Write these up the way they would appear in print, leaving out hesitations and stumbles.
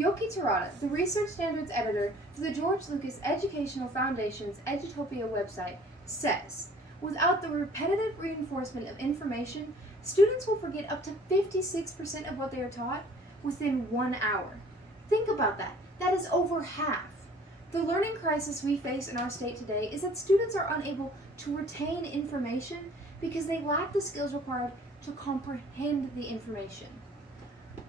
Yoki Terada, the Research Standards Editor for the George Lucas Educational Foundation's Edutopia website, says, without the repetitive reinforcement of information, students will forget up to 56% of what they are taught within 1 hour. Think about that. That is over half. The learning crisis we face in our state today is that students are unable to retain information because they lack the skills required to comprehend the information.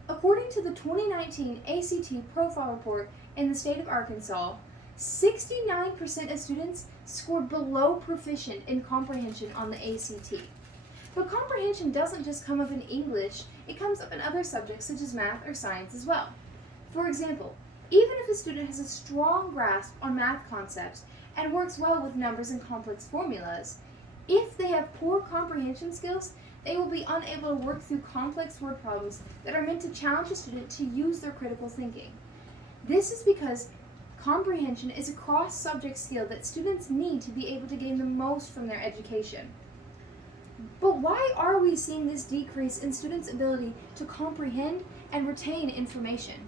According to the 2019 ACT Profile Report in the state of Arkansas, 69% of students scored below proficient in comprehension on the ACT. But comprehension doesn't just come up in English, it comes up in other subjects such as math or science as well. For example, even if a student has a strong grasp on math concepts and works well with numbers and complex formulas, if they have poor comprehension skills, they will be unable to work through complex word problems that are meant to challenge a student to use their critical thinking. This is because comprehension is a cross-subject skill that students need to be able to gain the most from their education. But why are we seeing this decrease in students' ability to comprehend and retain information?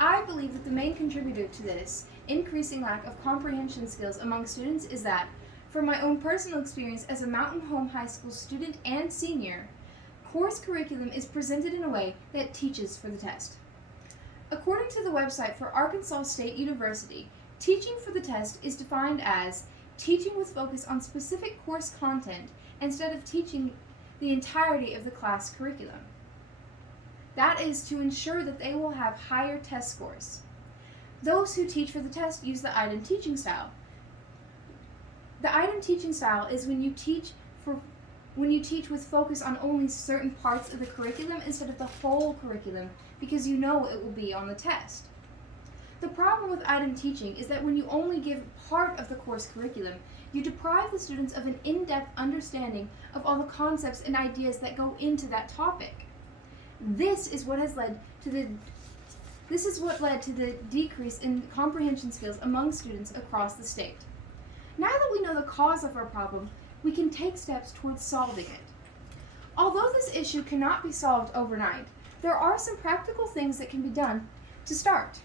I believe that the main contributor to this increasing lack of comprehension skills among students is that, from my own personal experience as a Mountain Home High School student and senior, course curriculum is presented in a way that teaches for the test. According to the website for Arkansas State University, teaching for the test is defined as teaching with focus on specific course content instead of teaching the entirety of the class curriculum. That is to ensure that they will have higher test scores. Those who teach for the test use the item teaching style. The item teaching style is when you teach with focus on only certain parts of the curriculum instead of the whole curriculum because you know it will be on the test. The problem with item teaching is that when you only give part of the course curriculum, you deprive the students of an in-depth understanding of all the concepts and ideas that go into that topic. This is what led to the decrease in comprehension skills among students across the state. Now that we know the cause of our problem, we can take steps towards solving it. Although this issue cannot be solved overnight, there are some practical things that can be done to start.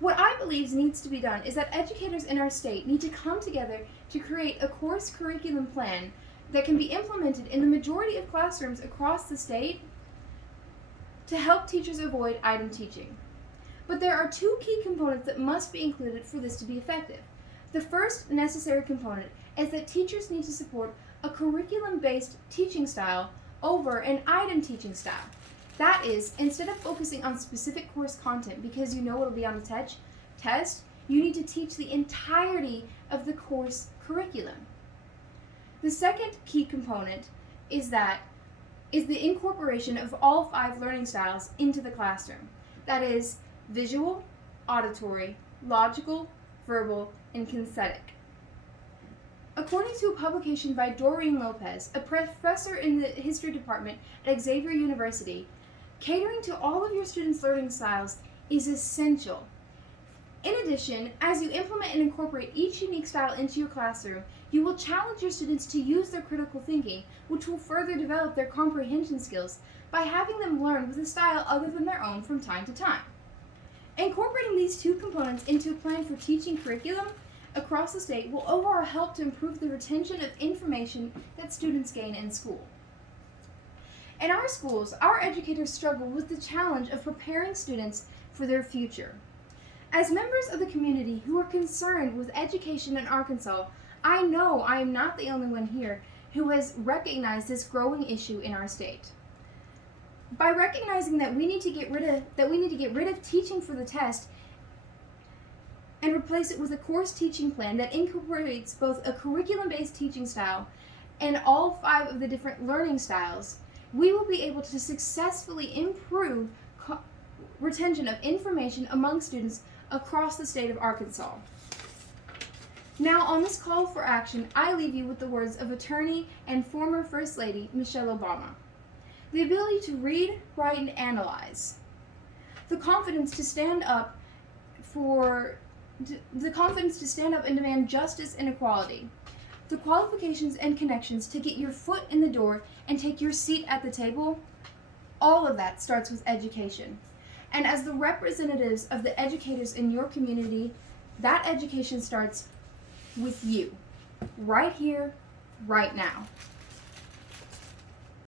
What I believe needs to be done is that educators in our state need to come together to create a course curriculum plan that can be implemented in the majority of classrooms across the state to help teachers avoid item teaching. But there are two key components that must be included for this to be effective. The first necessary component is that teachers need to support a curriculum-based teaching style over an item teaching style. That is, instead of focusing on specific course content because you know it'll be on the test, you need to teach the entirety of the course curriculum. The second key component is the incorporation of all 5 learning styles into the classroom. That is, visual, auditory, logical, verbal, and kinesthetic. According to a publication by Doreen Lopez, a professor in the history department at Xavier University, catering to all of your students' learning styles is essential. In addition, as you implement and incorporate each unique style into your classroom, you will challenge your students to use their critical thinking, which will further develop their comprehension skills by having them learn with a style other than their own from time to time. Incorporating these two components into a plan for teaching curriculum across the state will overall help to improve the retention of information that students gain in school. In our schools, our educators struggle with the challenge of preparing students for their future. As members of the community who are concerned with education in Arkansas, I know I am not the only one here who has recognized this growing issue in our state. By recognizing that we need to get rid of teaching for the test and replace it with a course teaching plan that incorporates both a curriculum-based teaching style and all 5 of the different learning styles, we will be able to successfully improve retention of information among students across the state of Arkansas. Now, on this call for action, I leave you with the words of attorney and former First Lady Michelle Obama. The ability to read, write, and analyze. The confidence to stand up and demand justice and equality. The qualifications and connections to get your foot in the door and take your seat at the table. All of that starts with education. And as the representatives of the educators in your community, that education starts with you, right here, right now.